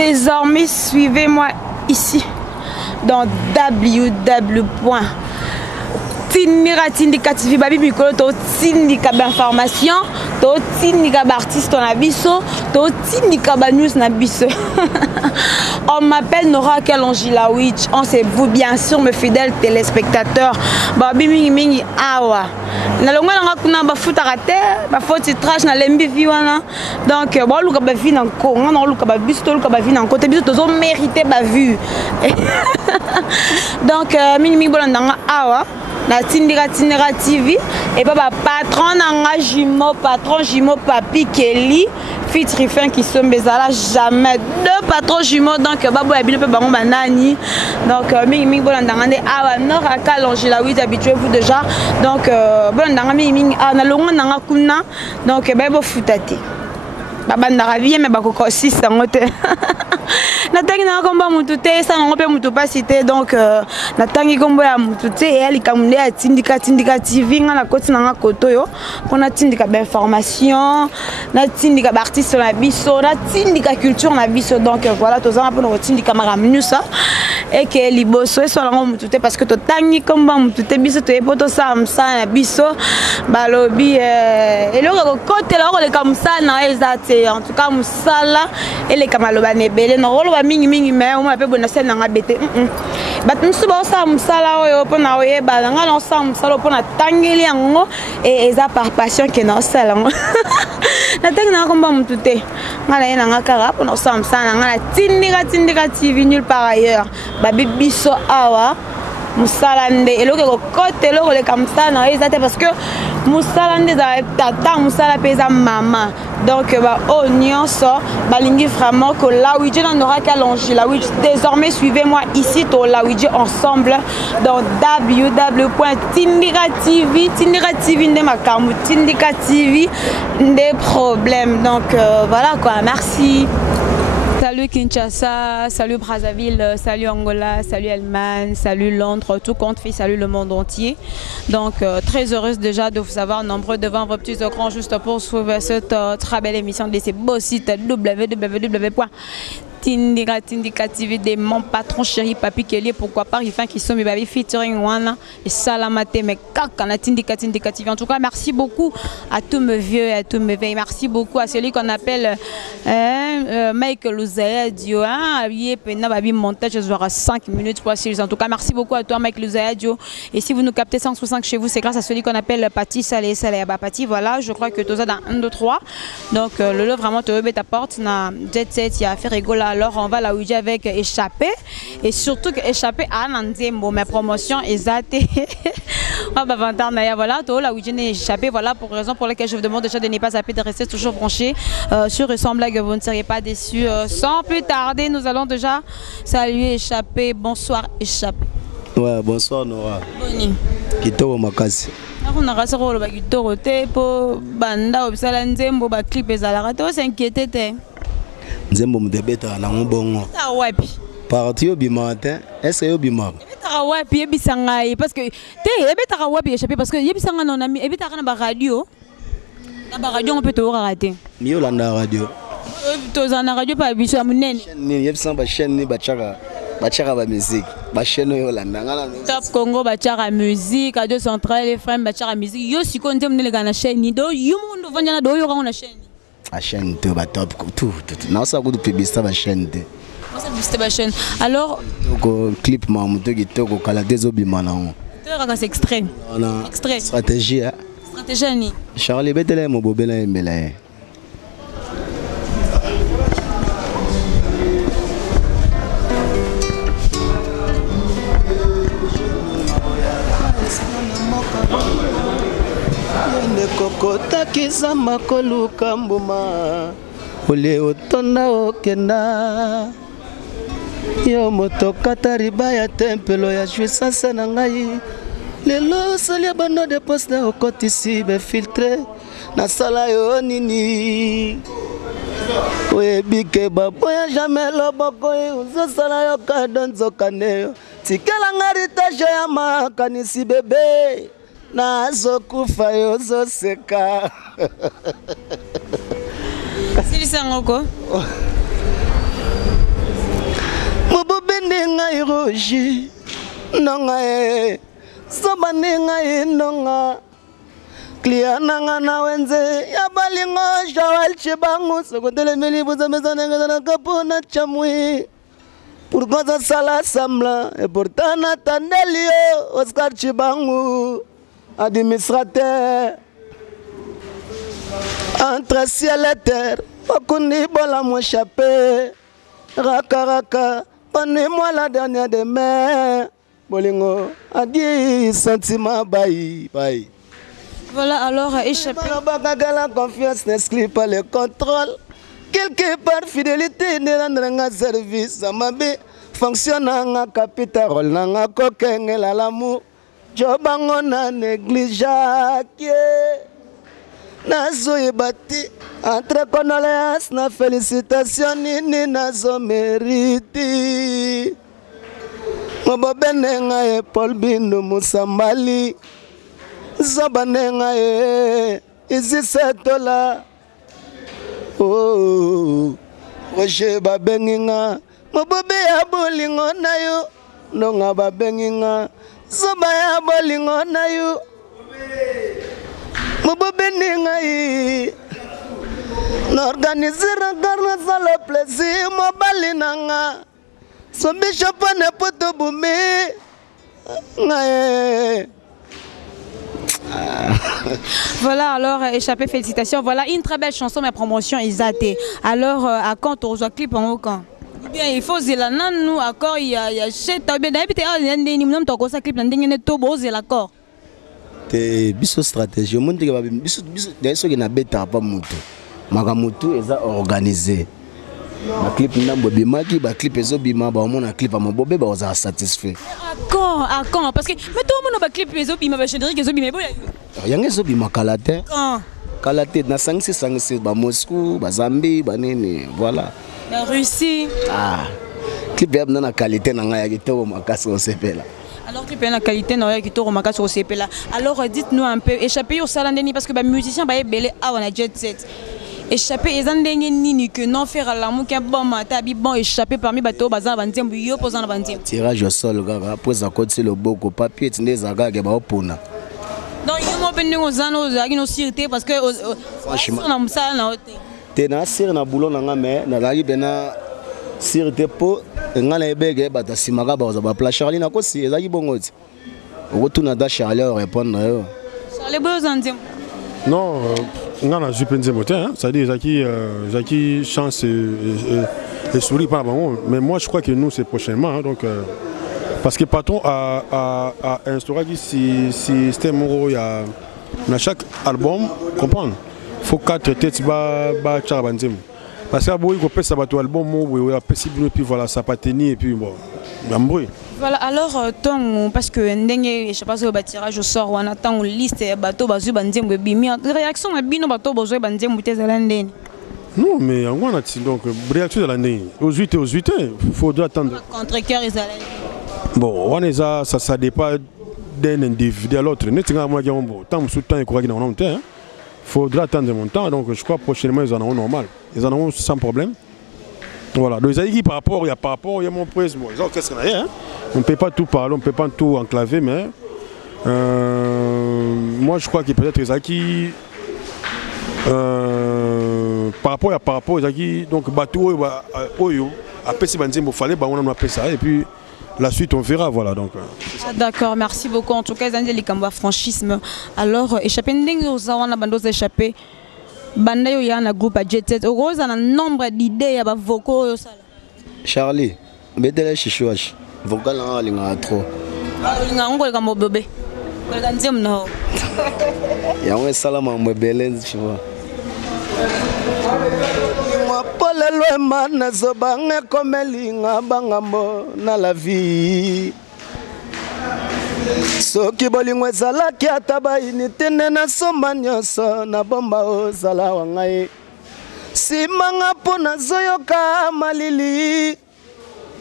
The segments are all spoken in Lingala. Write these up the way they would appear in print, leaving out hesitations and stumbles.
Désormais, suivez-moi ici dans www. Tinira Tindika TV babi mikolo to tindika d'information to tindika d'artiste na biso to tindika ba news na biso. On m'appelle Nora Kalonjila Witch. On c'est vous bien sûr mes fidèles téléspectateurs. Babi mingi mingi awa. Na longa nga kuna ba futa raté ba foti trash na lembi vi wana. Donc ba luka ba vi na ko nga luka ba biso to luka ba vi na côté biso to zo mériter ba vue. Donc mingi mingi bolanda awa. Na Tindika TV et pas patron nanga jumeau patron jumeau papi Kelly fit Rifin qui sont bezala jamais deux patrons jumeaux donc babo ya bino pe bango banani donc mingi bolanda ngande awa Nora Kalonjila Witch habituez-vous déjà donc bolanda mingi na longo nanga kuna donc babo futate babanda ravie mais bakoko 6 sangote natangi na komba mutu te sa ngo pe mutu pas cité donc natangi kombo ya mutu te et ali kamunde ya Tindika TV nga na koti na nga koto yo pona tindika ba information na tindika ba artiste na biso na tindika culture na biso donc voilà tozanga pona tindika makamnu ça et que liboso so la ngo mutu te parce que to tangi komba mutu te biso to epoto sa msa na biso balobi et le côté là le comme ça na ezate en tout cas musala et les kamaloba nebele na rolo mingi mais on m'appelle bona scène nga bete bat nsu ba sa musala oyo pona oye ba nga na sa musala pona tangeli yango et eza par passion que na sala ngo na tangi na komba mutu te ngala ena nga kara pona sa musala nga Tindika TV nulle part ailleurs ba biso awa musalande eloko ko côté eloko le comme ça na ezate parce que musalande za tata musala pesa mama donc ba oignon so balingi vraiment que là où je Nora Kalonjila Witch désormais suivez-moi ici to là où ensemble dans www.Tindika TV nde makamu Tindika TV des problèmes donc voilà quoi merci. Salut Kinshasa, salut Brazzaville, salut Angola, salut Allemagne, salut Londres, tout compte fait, salut le monde entier. Donc très heureuse déjà de vous avoir nombreux devant vos petits écrans juste pour suivre cette très belle émission de ces beaux sites Tindika TV de mon patron chéri papi Kelly pourquoi pas Rifin qui sont mes baby featuring one et salamate mais kaka na Tindika TV. En tout cas merci beaucoup à tous mes vieux et à tous mes vieilles. Merci beaucoup à celui qu'on appelle Michael Luzaya Dio habillé pena baby montage je à 5 minutes pour en tout cas merci beaucoup à toi Michael Luzaya Dio et si vous nous captez 165 chez vous c'est grâce à celui qu'on appelle Pati Salé Pati voilà je crois que tout ça dans 1 2 3 donc le lot vraiment te remet ta porte na jet set il y a fait rigoler. Alors on va la ouija avec échappé et surtout que échappé à Nandembo mes promotions exactes voilà tout la ouija n'est échappé voilà pour raison pour laquelle je vous demande déjà de ne pas zapper de rester toujours branché sur Ressemble que vous ne serez pas déçus sans plus tarder nous allons déjà saluer échappé bonsoir échappé. Ouais bonsoir Nora. Boni. Kitoko makasi. On a rasé le bagitoro te pour banda obsala Nzembo ba clip ezalaka to s'inquiéter te. Nzembo mdebeta na ngobongo. Ta wapi? Parti au bimatin, est-ce que au bimar? Ebeta wapi ebisanga parce que te ebeta wapi échappé parce que ebisanga non ami ebeta na ba radio. Na ba radio on peut te rater. Miyo landa radio. Tozana radio pa biso ya munene. Ni yebisa ba chaîne ni bachaka ba musique. Ba chaîne yo landa ngala. Top Congo bachaka musique, Radio Centrale les frères bachaka musique. Yo siko ndemne le gana chaîne ni do yo mundu vanya do yo na chaîne. A chaîne te ba top tout na ça ko publicité ba chaîne te ça publicité ba chaîne alors ko clip ma muto kitoko kala dezobima na on c'est extrait extrait stratégie ni Charlie betele mo bobela embela Kokota kisa makoluka mbuma Ole otonda okenda Yo moto katariba ya tempelo ya jouissance na ngai Lelo salia bano de poste okotisi be filtré na sala yo nini Oebike baboya jamais loboko uzo sala yo kadonzo kaneyo Tikela ngaritage ya makanisi bebe na zokufa yo zoseka Sili sangoko ngai rouge nonga e soba ngai nonga kliana na wenze ya balingo Joel Chibangu sokotele meli buzamezana ngana kapona chamwi pour goza sala samla et pourtant Natanelio Oscar Chibangu administrateur entre ciel et terre Makundi bola m'échapper raka prenez-moi la dernière demain bolingo a dit sentiment bye. Voilà alors échappé. La confiance n'exclut pas le contrôle. Quelque part fidélité ne rendra service à ma vie. Fonctionne en capital, en coquin et l'amour. Jobango na négligeable. Nazo bati entre condoléances na félicitations ni nazo mérite. Mobobenenga e Paul Bindo Musambali. Zobanenga e izi setola. Oh, Roger babenginga. Mobobe ya bolingo na yo. Nonga babenginga. Zoba ya bolingo na yo. Mobobenenga e. N'organiser un garde sans le plaisir. Mobalinanga. Son bishop n'est pas de boumé. Voilà alors échappé, félicitations. Voilà une très belle chanson, mais promotion Isate. Alors à quand on reçoit clip en haut quand? Bien il faut zela nous accord il y a chez toi bien d'habiter ni nous t'en ça clip n'ending ne to beau zela accord. Te biso stratégie monde que biso d'ailleurs que na beta pas mutu. Magamutu eza organisé. Ma clip ndambo bimaki ba clip ezo bima ba mona clip ama bobe ba oza satisfait. À quand parce que mais tout le monde ba clip ezo bima ba chérie ezo bima boya. Yango ezo bima kalate. Quand Kalate na 5 ba Moscou, ba Zambie, ba nini voilà. La Russie. Ah. Clip ya na qualité na ngaya kitoko makasi on sepela. Alors clip na qualité na ya kitoko makasi on sepela. Alors dites-nous un peu échapper au salandeni parce que ba musicien ba belé a on a jet set. Échapper et zandenge nini que non faire l'amour qui a bon matin bon échapper parmi bateau bazan banzembu yo posant banzembu tirage au sol gaga après à côté le boko papier tinde zaga ke ba opona non yo mo pende ngozano zaki no sûreté parce que franchement na musala na hote te na sir na boulot na ngame na zaki bena sûreté po ngala ebege bata simaka ba za ba pla Charlie na ko si ezaki bongoti okotuna da Charlie répondre yo Charlie bo zanzembu non ngana jupenze moteur ça dit Zaki chance et sourit par moment mais moi je crois que nous c'est prochainement hein, donc parce que patron a instauré si c'était mon il y a dans chaque album comprendre faut 4 têtes ba charabanzem parce que boy ko pesa bato album mo oui possible et puis voilà ça pas tenir et puis bon bruit. Voilà alors parce que ndenge je sais pas si le tirage au sort on attend une liste bateau bazu banzembu bimi réaction bino bateau bazu banzembu te zalande. Non mais on a donc réaction de l'année aux 8 il faudra attendre contre-cœur ils allaient. Bon on est ça dépend d'un individu à l'autre netinga moi qui on tant sous temps et quoi qui dans longtemps hein. Faudra attendre mon temps donc je crois prochainement ils en auront normal ils en auront sans problème. Voilà, donc il y a par rapport, il y a mon presse, moi, qu'est-ce qu'on a, hein? On ne peut pas tout parler, on ne peut pas tout enclaver, mais moi je crois que peut-être Zaki, par rapport à Zaki, donc bateau, après si il fallait, on a appelé ça, et puis la suite on verra, voilà donc. D'accord, merci beaucoup. En tout cas, ils ont dit qu'ils franchisme. Alors, échapper, nous avons échappé. Banda yo yana groupe à jet set rose na nombre d'idées ya ba vocaux sala Charlie bedele chichouach vocal na linga trop linga ngol ka mobobe ngol ka nzem no ya ngwe salama mbelens chiwa moi polelo mana zobange komelinga bangambo na la vie soki bolingo ezalaki ata bayini tene na somba nyonso na bomba ozala wa ngai simanga mpo nazoyoka malili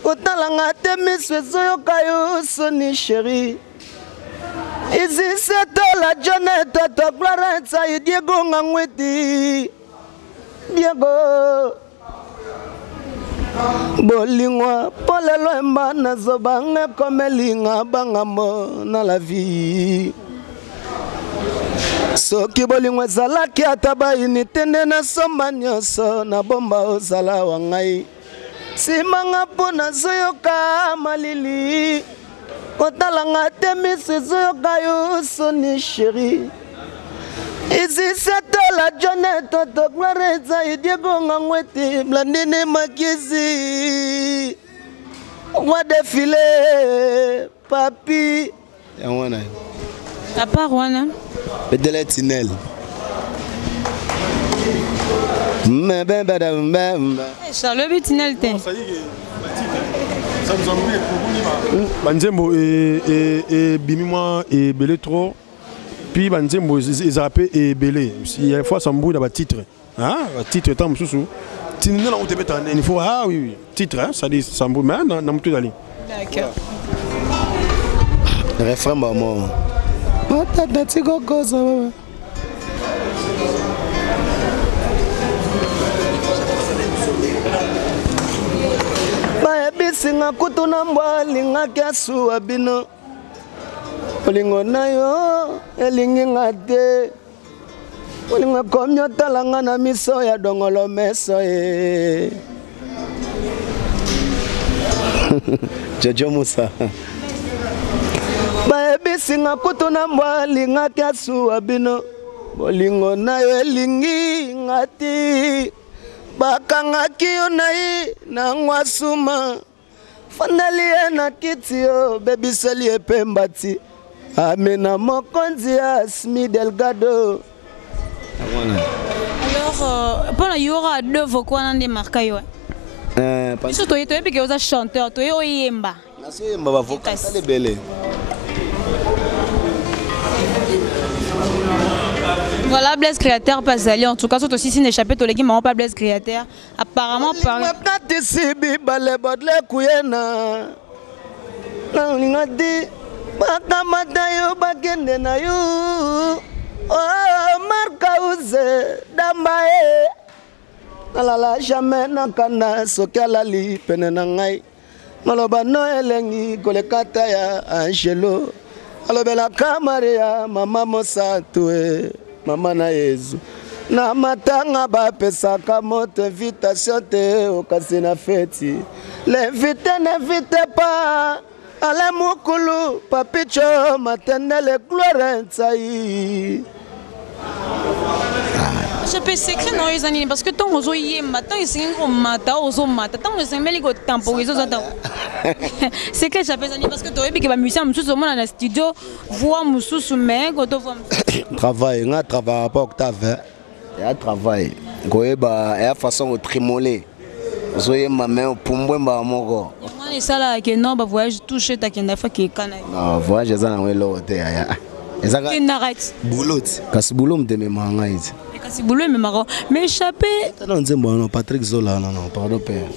kotalanga te miso ezoyoka yo soni sheri izisetola joneta to clarence Diego ngangweti Diego Bolingwa polelo emba nazobanga komelinga bangamo na la vie. Soki bolingwa ezalaki ata bayinite nde nasomba nyonso na bomba ozala wa ngai. Simanga mpo nazoyoka malili kotalanga te miso ezoyoka yo soni sheri. Ici c'est la journée toto gloire za Diego Ngangweti Blandine Makizi Roi défilé papi Yawana à part Rwana Bedele Tinel Charles Tinel te ça nous a amené Banzembo et Bimima et Belé trop. Puis Banzembo ils appellent et Belé. Il y a une fois ça me bouge dans le titre. Ah, titre tant sous. Tu n'es là où tu es il faut ah oui titre hein, ça dit ça me bouge mais dans tout d'aller. D'accord. Refrain maman. Patata tikoko ça. Singa kutuna mwalinga kiasu abino Olingo na yo elingi ngate Olingo komyo talanga na miso ya dongolo meso e Jojo Musa Baebi singa kutuna mwalinga kiasu abino Olingo na yo elingi ngate Bakanga kiyo nai na ngwasuma Fandalie na kitio, baby sali e pembati. Amena mokonzi Asmi Delgado. Alors, pendant il y aura deux vocaux dans des marques. Surtout, tu es que vous êtes chanteur, tu es au Yemba. Naso Yemba va vocal, ça les belle. Voilà, Blaise Créateur passe à en tout cas, surtout si c'est échappé, tu les pas Blaise Créateur. Apparemment, par jamais nakana sokalali penenangai maloba no elengi kolekata ya Angelo alobela kamaria mama mosatue Mama na Yesu na matanga ba pesaka moto invitation te okasi na feti l'invité n'invite pas ale mukulu papicho matendele gloire ntsai je peux secret non les années parce que tant aux oyer matin ils sont gros matin aux matin tant ils sont mêlés au temporiser aux attends c'est que j'appelle années parce que tu es que ba musicien mususu au monde dans studio voix mususu mais quand tu vois travail nga travail pas octave et travail goyeba et façon au trimoler zoye maman pumbwe mba moko moi et ça là que non ba voyage toucher ta kenda fa ke kana non voyage za na welo te ya ezaka n'arrête boulot kasi boulot mdeme manga izi kasi boulot mais marrant mais échappé non nzembo non Patrick Zola non pardon père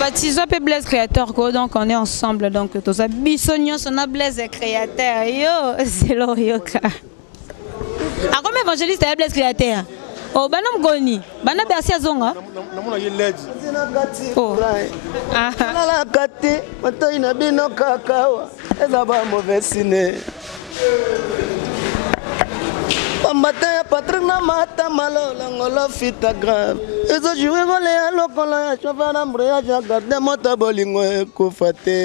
Baptiso et Blaise Créateur donc on est ensemble donc tous ça bisogno sona Blaise Créateur yo c'est l'orioka a comme évangéliste et Blaise Créateur oh banam goni bana bersi azonga namona ye led oh ah la kati mato ina bino kakawa eza ba mauvais ciné Pambata Patrick na mata malola ngolo fita grave ezo jouer gole ya lokola ya chauffeur ambre ya garde moto bolingo ekufate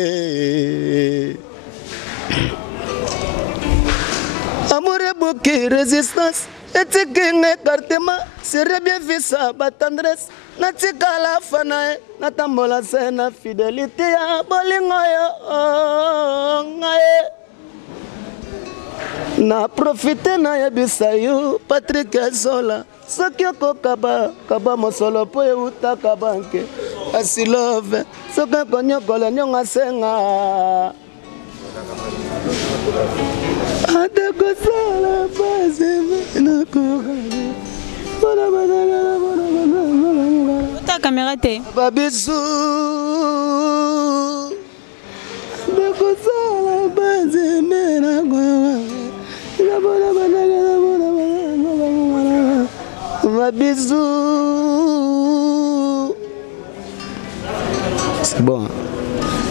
Amour bouquet résistance etikenge kartema serait bien visa batandresse natika la fana natambola sena fidélité ya bolingo yo ngae na profite na yebisa yo Patrick Zola soki okokaba kaba mosolo po euta kabanke kasi love soki konyokola nyonga senga adekosala base ta caméra te babisu dekosala base mena ma bisous C'est bon.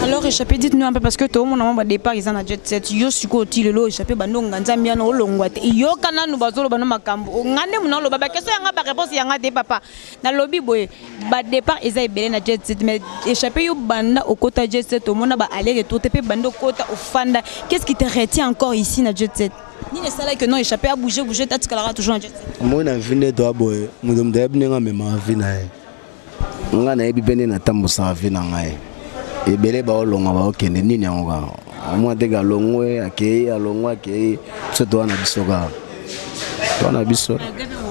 Alors échappé, dites-nous un peu parce que tout le monde a départ ils en a jet set. Yo suko ti le lo échappé bando nganza miano olongwate. Yo kana no bazolo bano makambo. Ngane muna lo baba question yanga ba réponse yanga de papa. Na lobby boy ba départ eza ebele na jet set mais échappé yo banda au kota jet set au mona ba aller retour te pe bando kota au fanda. Qu'est-ce qui te retient encore ici na jet set? Ni ne sala que non échappé à bouger tati kala toujours na jet set. Moi na vine to boy. Mudum de bne nga me ma vina. Nga na ebi bene na tambo sa vina ngai. Ebele ba olonga ba okende nini yango moi tega longwe akei alongwa akei soto na bisoka to na biso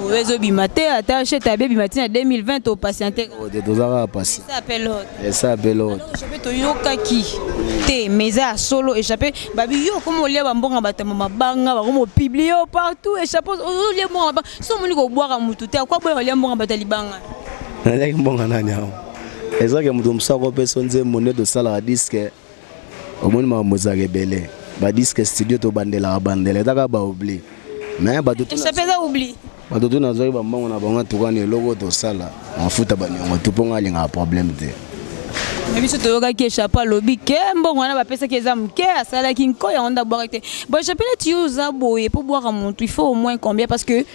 wezo bimate attaché ta baby matin 2020 au patienté de dozara passer ça appelle ça appelle échappé to yoka ki te meza solo échappé babi yo comme olia bambonga batama mabanga ba comme publier partout échappé olia mbonga so moni ko boire mutu te kwa boya olia mbonga batalibanga na like mbonga nani hao ezake mutu msako peso nze monnaie de sala disque omoni ma mozake belé ba disque studio to bandela taka ba oubli mais ba tout ça fait ça oubli ba tout na zoyi ba mbongo na bango tukani logo to sala mafuta ba nyongo tuponga linga problème te mais biso to yoka ki échappa lobby ke mbongo na ba pesa ki ezam ke asala ki nko ya onda boire te bon j'appelle tu usa boye pour boire à mon il faut au moins combien parce que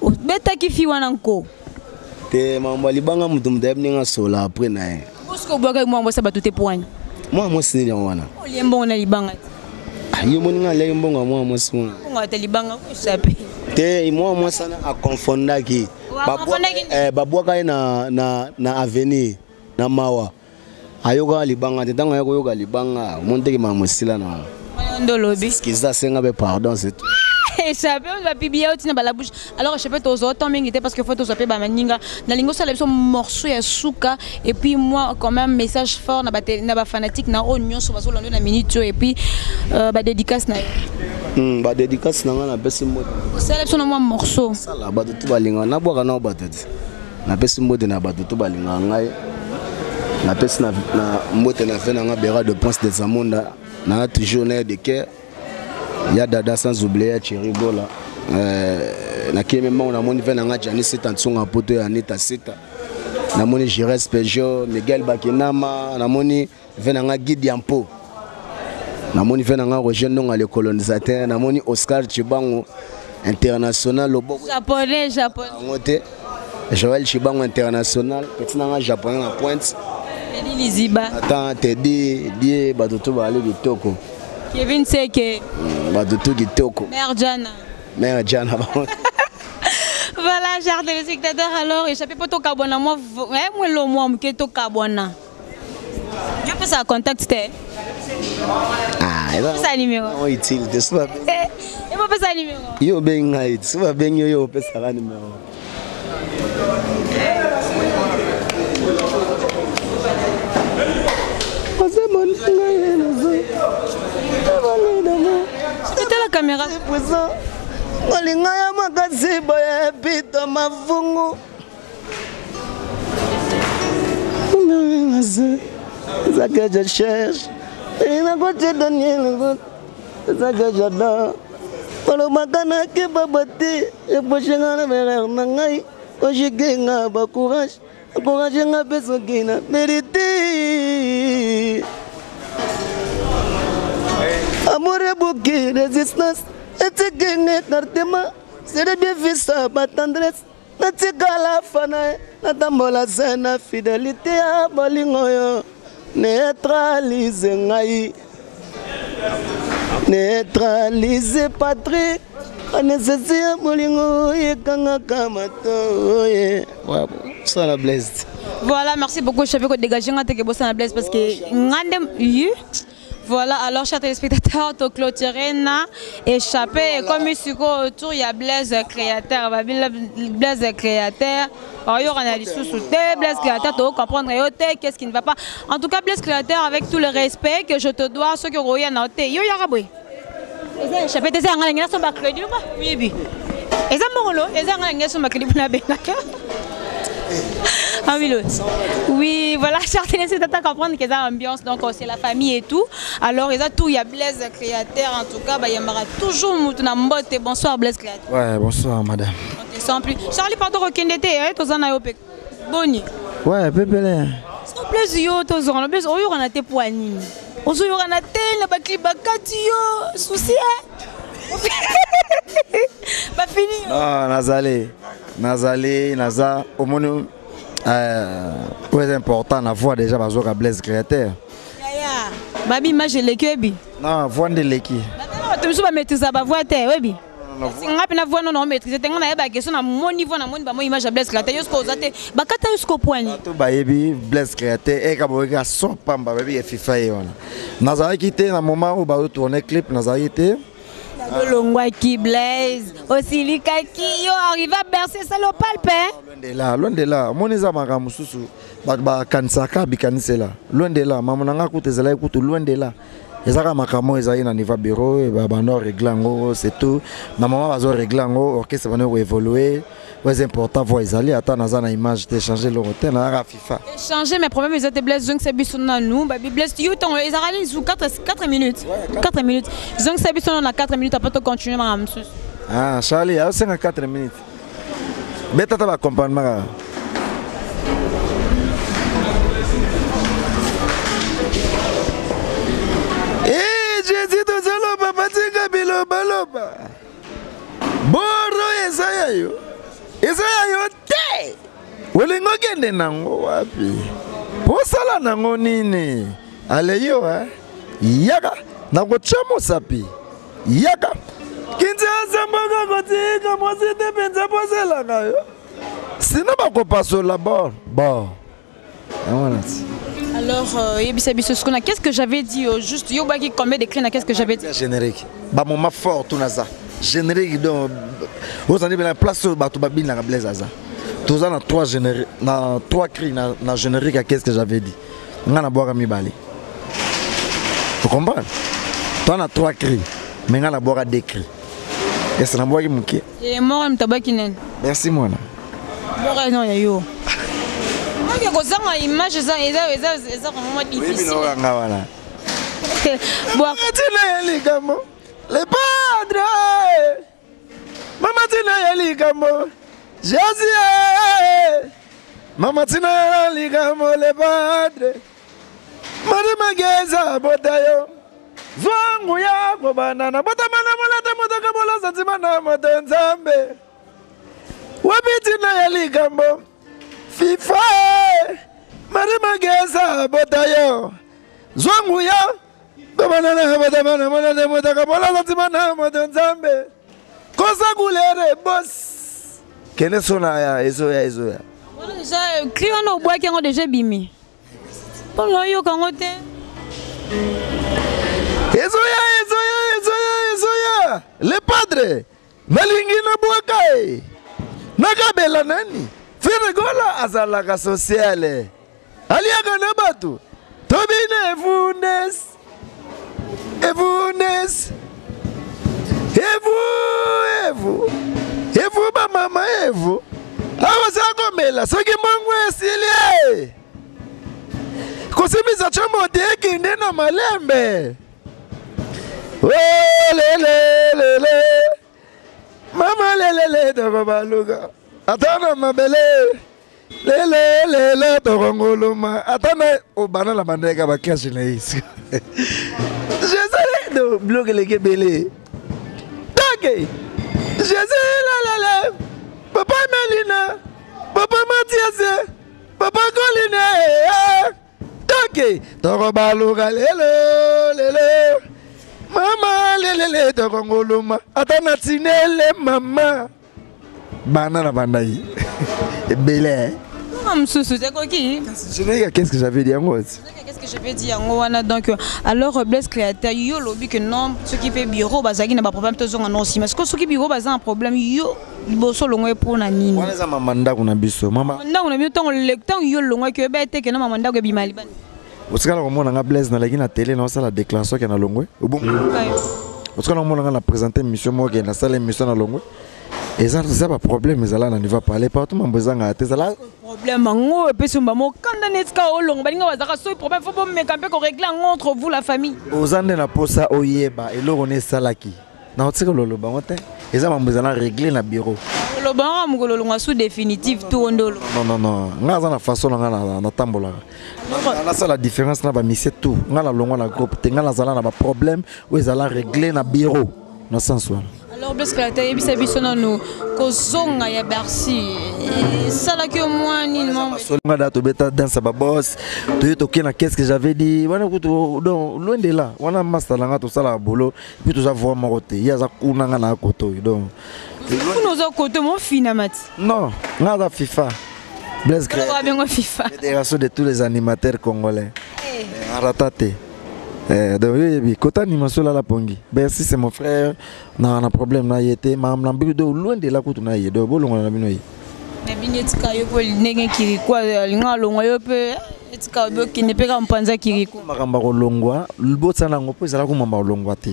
beta ki fi wana nko te mambo libanga mutu mdebni nga sola après na Bosko boka moi moi ça ba tout tes points moi sini wana oliembo na libanga yo moni nga le mbonga moi sona nga te libanga usape te moi sana a confondaki babwaka na avenir na mawa ayoka libanga te tanga yako yoka libanga monteki mamosila na ndo lobby skiza senga be pardon c'est tout échappé on va publier au tina la bouche alors échappé aux autres mais parce que faut tous appeler ba maninga na lingo ça le morceau ya suka et puis moi quand même message fort na ba fanatique na onyo so bazo lando na minute et puis ba dédicace na ba dédicace na na pesi mode ça le son moi morceau ça la ba tout balinga na boka na ba tete na pesi mode na ba tout balinga ngai na pesi na mode na fait na bera de prince de Zamonda na toujours né de cœur. Il y a Dada sans oublier Thierry Bola. Na keme ma on a moni vena nga Jani Sita Ntsonga poto ya Anita Sita. Na moni Jires Peugeot, Miguel Bakinama, na moni vena nga Guidi Ampo. Na moni vena nga Roger Ndonga le colonisateur, na moni Oscar Chibango international lobo. Japonais. Ngote. Joël Chibango international, petit nga japonais na pointe. Eli Liziba. Attends, Teddy, die batoto ba ale bitoko. Kevin Seke. Badutu Gitoko. Mère Jana. Voilà, chers téléspectateurs, alors, échappé pour ton cabana, moi, le moi, je suis cabana. Je peux ça contact. Ah, ça numéro. Non, utile, c'est ça. Et moi, ça numéro. Yo ben night, ça ben yo peut ça numéro. La caméra. Olinga ya makasi boye pito mavungu. Ça que je cherche. Et na côté Daniel, ça que j'adore. Palo makana ke babati, e poshenga na mera nangai. Ojigenga ba courage, courage nga beso kina mérité. Amour et bouquet, résistance, et tu gagnes cartement. C'est de bien vu ça, ma tendresse. Natika la fana, natambola sena fidélité à bolingoyo. Neutraliser ngai, neutraliser Patrick. Anesthesia bolingo yekanga kamato. Ça la blessed. Voilà, merci beaucoup. Je savais que dégager un que bossa la blesse parce que ngandem Voilà, alors chers téléspectateurs, tu clôturé na échappé comme ici autour il y a Blaise créateur, Blaise créateur. Alors il y aura un sous Blaise créateur, tu comprendre qu'est-ce qui ne va pas. En tout cas Blaise créateur avec tout le respect que je te dois, ceux qui ont eu un yo yaraboué. Échappé des angles sur ma crédit quoi. Oui oui. Et ça mongolo, et ça angles sur ma crédit na benaka. Ah oui, voilà, chers téléspectateurs, comprendre qu'il y a une ambiance, donc c'est la famille et tout. Alors, il y a tout, il y a Blaise créateur, en tout cas, il y aura toujours Moutuna Mbote. Bonsoir Blaise créateur. Ouais, bonsoir madame. Sans plus. Charlie, pardon, Rokindete, tu en as eu Boni. Ouais, Pépélé. Blaise yo tozora Blaise oyo on a te poignée. Ozo yo na te na ba clip bakati yo souci ba fini. Non, naza au moins très important la voix déjà bazoka Blaise créateur. Yaya. Babi image lekebi. Non, voix de leki. Tu me maîtriser ba voix te webi. Ngapi na voix non maîtriser tenga na yeba question na mon niveau na mon ba mo image Blaise créateur yosko ozate bakata yosko poignée. To ba yebi Blaise créateur e ka boka so pamba babi FIFA yona. Naza quitté na moment où ba tourner clip naza quitté. Longwa qui Blaise aussi likaki yo arrive à bercer ça le palpe. Loin de là moniza makamu susu ba kansaka bikanisela loin de là maman nga kutezela ekutu loin de là ezaka makamo ezali na niveau bureau et ba bando réglango c'est tout na maman bazo réglango orchestre va nous évoluer ouais important voix ezali ata naza na image te changer le hôtel na FIFA changer mes problèmes ils étaient Blaise donc c'est biso na nous babi Blaise you ton ezali sous 4 minutes 4 minutes donc c'est biso na 4 minutes après to continuer ma monsieur ah Charlie a 54 minutes beta ta ba accompagnement Jésus to zalo papa tinga biloba boro Isaiah yo te welingo kende nango wapi posala nango nini ale yo yaka nakochamo sapi yaka kinza zambanga kotika mosite penza posela ngayo sino bakopasola bon alors qu'est-ce que j'avais dit juste yo baki combien d'écrits na qu'est-ce que j'avais dit générique ba moment fort tout naza générique donc vous avez la place bato babine na Blaise aza tous na 3 génériques na 3 cris na générique qu'est-ce que j'avais dit ngana boaka mibale tu comprends toi na 3 cris mais ngana boaka 2 cris est-ce na boaki mukie et moi mtabaki nen merci mwana boka non ya yo que kozanga image eza vraiment difficile nga wala bon tina yalikamo le padre mama tina yalikamo Jésus mama tina yalikamo le padre mari mageza botayo zwangu yako banana botamana molata motaka bola sanzimana motonzambe wabitina yalikamo FIFA Marima Gesa Botayo Zwanguya Babanana Badamana Monade Motaka Bola Zatimana Motonzambe Kosa Gulere Boss Kene sona ya ezoya déjà client no bois qui ont déjà bimi Pour yo kangote Ezoya Le padre Nalingi na boakai Nakabela nani Firegola azalaka sociale aliaka na bato tobina evu ba mama evu awa zakomela soki mbongo esilie kosimisa chomo tekinde na malembe lele mama lele tokobaluka atana mabele lele tokongoluma atana obana la bandeka ba cash na ici je sais de bloquer les kebele take je sais la papa Melina papa Mathias papa Colina take tokobaluka lele mama lele tokongoluma atana tinele mama Banana bandai. Belle. Qu'est-ce que j'avais dit en gros? Qu'est-ce que j'avais dit en gros? Donc, alors, Blaise créateur, yo lobby que non, ce qui fait bureau, bazagi n'a pas problème, tous on aussi. Mais ce qui bureau, bazan un problème, yo, bosso longue pour nanini. On est à mamanda qu'on a biso. Maman. Non, on a mis tant le temps yo longue que bête que non mamanda que bimaliban. Au cas où on a Blaise dans la télé, non ça la déclaration qu'on a longue. Au bon. Au cas où on a présenté mission moi qui est la salle émission à longue. Et ça c'est pas problème mais là on va parler partout mon besoin à tes là problème ngo pe sumba mo kanda netka olong balinga bazaka so problème faut pas me camper ko régler entre vous la famille ozande na posa oyeba et lo on est salaki na otsika lolo ba ngote et ça mon besoin régler na bureau le bon mugolo longa sous définitive tout ndolo. Non. Nga za na façon nga na tambola. Là c'est la différence na ba mission tout. Nga la longa na groupe te nga la zala na ba problème ou ezala régler na bureau na sens wala. Alors parce que la taille bisa biso nous kozonga ya Bercy. Ça là que moi ni non. Solonga da to beta danse ba boss. To kena qu'est-ce que j'avais dit. Wana kuto donc loin de là. Wana master langa to sala bolo puis to za voir mon côté. Ya za kuna nga na koto donc. Vous nous côté mon finamati. Non, nga za FIFA. Blaise Cré. On va bien FIFA. Fédération de tous les animateurs congolais. Aratate. Donc, côté animation là la pongi. Bercy c'est mon frère. Na problème na yete. Ma mlambi do loin de là ko tuna ye. Do bolonga na bino ye. Mais binetika yo ko ndenge kiri kwa linga longwa yo pe. Etika bo ki ne pe ka mpanza kiri ko. Makamba ko longwa. Lbotsa na ngopo ezala ko mamba longwa te.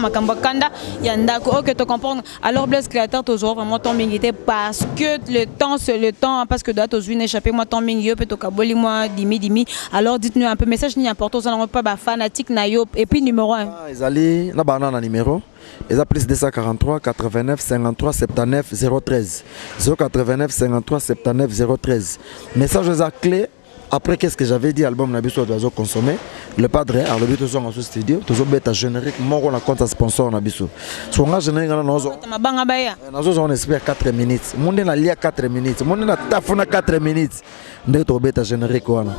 Makamba kanda yandako. OK, tu comprends. Alors Blaise Créateur toujours vraiment ton mingité parce que le temps c'est le temps parce que doit te jouer échapper moi ton mingio peut to kaboli moi dimi. Alors dites-nous un peu message ni important ça n'en pas fanatique na yo et puis numéro 1. Ezali na banana numéro. Eza plus 243 89 53 79 013. 089 53 79 013. Message aux clés. Après, qu'est-ce que j'avais dit, album Nabiso doit consommer. Le padre, alors le but en studio, toujours bête générique, moi on a compte sponsor Nabiso. Soit on a générique, on espère 4 minutes. Mon n'a lié 4 minutes. Mon n'a tafuna 4 minutes. Nous to bête générique on a.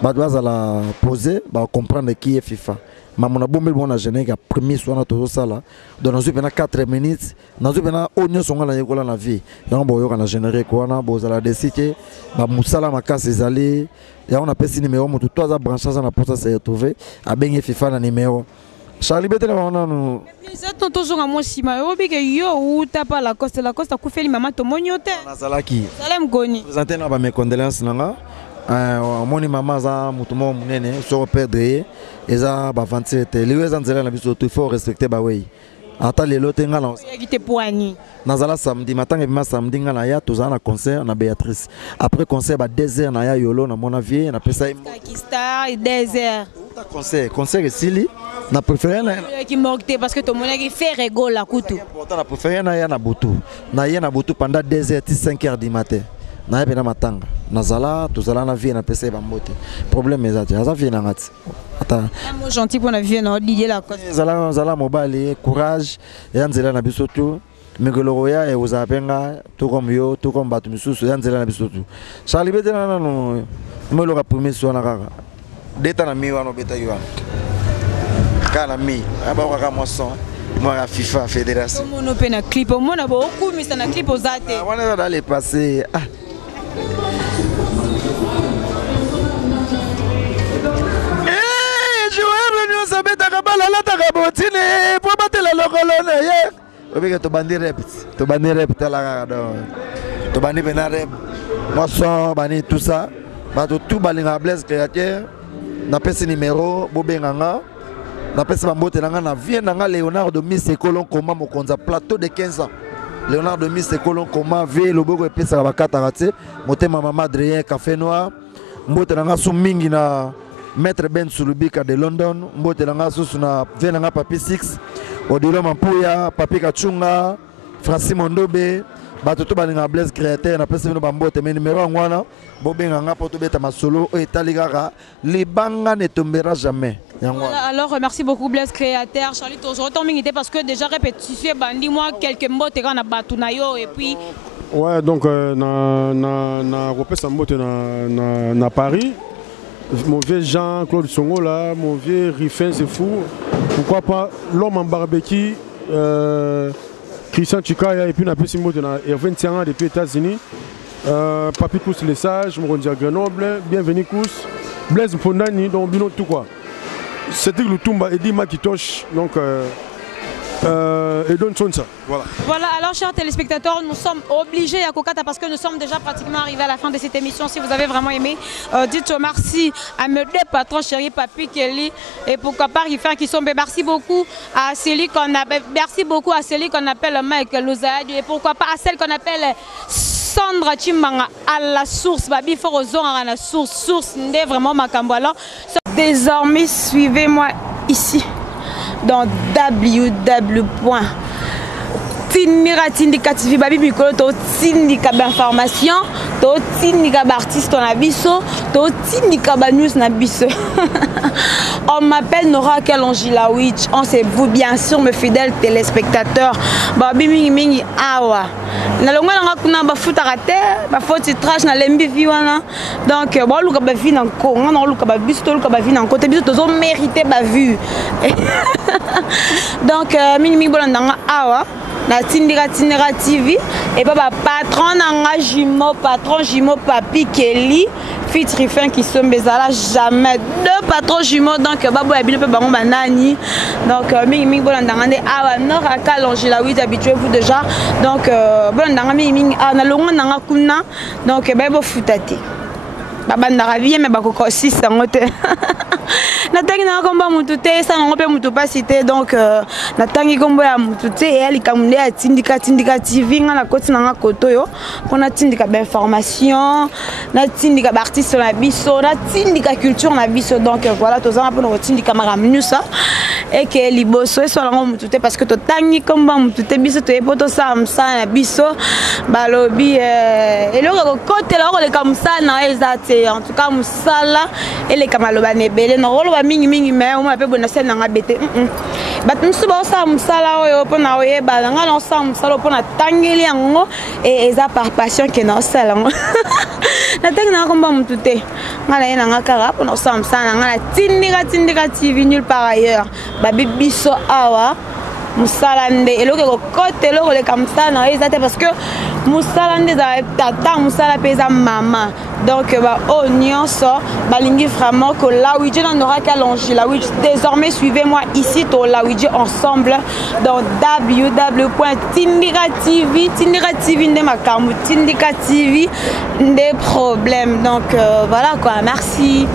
Bah doit la poser, bah comprendre qui est FIFA. Mais mon abombe bon a générique a premier soit na toujours ça là. Donc nous avons 4 minutes. Nous avons oignon sont na yekola na vie. Donc boyo kana générique on a boza la décider. Bah musala makasi ezali. Et on a passé numéro, mon tout trois branchages on a pour ça s'est retrouvé à bien FIFA na numéro. Charlie Bete on a nous. C'est ton toujours à moi si ma obi que yo ou t'as pas la coste a coupé maman to monyote. Na salaki. Salem goni. Présenter na ba mes condoléances nanga. Moni maman za mutumo munene so perdre eza ba 27 liwe za nzela na biso tout faut respecter ba wey. Ata lelo te ngala. Yaki poani. Nazala samedi matin et ma samedi ngala ya tozala na concert na Béatrice. Après concert ba 2h na ya yolo na mon avier na pesa Star et 2h. Concert sili na préféré na qui morte parce que ton mon qui fait rigole la coutou. Pourtant na préféré na ya na butu. Na ya na butu pendant 2h 5h du matin. Na ya pena matanga. Nazala tozala na vie na pesa ba mbote. Problème ezati. Aza vie na ngati. Ata. Moi gentil pour na vie na Didier la cause. Zala mobile courage ya nzela na biso tu. Mekolo ya e uzapenga tout comme yo tout comme batu misusu ya nzela na biso tu. Charlie Bete na no melo ka premier so na kaka. Deta na mi wana beta yo. Kana mi aba kwa kama son. Moi la FIFA fédération. Mon open na clip mon na beaucoup mais ça na clip aux até. Wana dans les passer. Sabeta kabala lata kabotine po batela lokolone ye obike to bandi rep tala do to bandi bena rep moso bani tout ça bato tout balinga Blaise Créateur na pesi numéro bobenganga na pesi bambote nanga na vie nanga Léonard Miss Ekolon Koma mokonza plateau de 15 ans Léonard Miss Ekolon Koma ve loboko epesa bakata te motema mama Adrien Café Noir mbote nanga su mingi na Maître Ben Sulubika de London, Mbote Langa Susuna, Venanga Papi 6, Odilo Mampuya, Papi Kachunga, Francis Mondobe, Batutu Balinga Blaise Créateur, na pesi no bambote mais numéro 1 Bobenga nga poto beta masolo et taligara, les banga ne tombera jamais. Voilà, alors merci beaucoup Blaise Créateur, Charlie toujours ton mingité parce que déjà répétition bandi moi quelques mots te na batunayo et puis ouais donc na repesa mbote na Paris. Mon vieux Jean-Claude Songo là, mon vieux Riffin, c'est fou. Pourquoi pas l'homme en barbecue, Christian Chikaya et puis on a plus de 21 ans depuis les États-Unis. Papi Kous les sages, mon à Grenoble, bienvenue Kous. Blaise Pondani, donc bino tout quoi. C'était le Tumba Edi Makitosh, donc et donne son ça. Voilà. Voilà, alors chers téléspectateurs, nous sommes obligés à Kokata parce que nous sommes déjà pratiquement arrivés à la fin de cette émission. Si vous avez vraiment aimé, dites merci à mes deux patrons chéris, Papi Kelly et pourquoi pas Riffin qui sont. Merci beaucoup à celui qu'on appelle, merci beaucoup à celui qu'on appelle Michael Louzad et pourquoi pas à celle qu'on appelle Sandra Chimanga à la source. Babi Forozon à la source n'est vraiment Makambo. Alors désormais suivez-moi ici dans www.facebook.com tindika TV babi mikolo to tindika information to tindika artiste na biso to tindika news na biso. On m'appelle Nora Kalonji-Lawitch. On c'est vous bien sûr mes fidèles téléspectateurs. Babi mingi awa. Na longa nga kuna ba futa raté, ba foti trash na lembi viwana. Donc bon luka ba vi na ko, nga luka ba bisto luka ba vi na côté biso tozo mérité ba vue. Donc mingi bolanda awa. Na tindika TV et pas patron nanga jumeau papi Kelly Fitri fin qui sont bezala jamais deux patrons jumeaux donc babo ya bino pe bango banani donc mingi bolanda ngande awa Nora Kalonji-Lawitch habituez-vous déjà donc bolanda mingi na longo nanga kuna donc ba bo futati babanda ravie mais bakoko 6 sangote natangi na komba mutu te sa ngo pe mutu pas cité donc natangi kombo ya mutu te et ali kamunde ya tindika TV nga na koti na koto yo pona tindika ba information na tindika ba artiste na biso na tindika culture na biso donc voilà tozana pona tindika makamnu ça et que liboso so la mutu te parce que to tangi komba mutu te biso to epoto sa msa na biso balobi et le kote la le kamsa na ezate en tout cas musala et les kamaloba nebele na rolo mingi mais on m'appelle bona scène nga bete bat musu ba sa musala oyo pona oyeba nga na sa musala pona tangeli yango et eza par passion que na sala ngo na tangi na komba mutu te ngala ina nga kara pona sa musala nga tindika TV nulle part ailleurs ba bibiso awa musalande eloke ko kote eloko le comme ça na ezate parce que musalande za tata musala pesa mama donc ba oh nyonso balingi vraiment que Lawitch na Nora Kalonji-Lawitch désormais suivez-moi ici to Lawitch ensemble dans www.tindika TV nde makambo tindika TV des problèmes donc voilà quoi merci.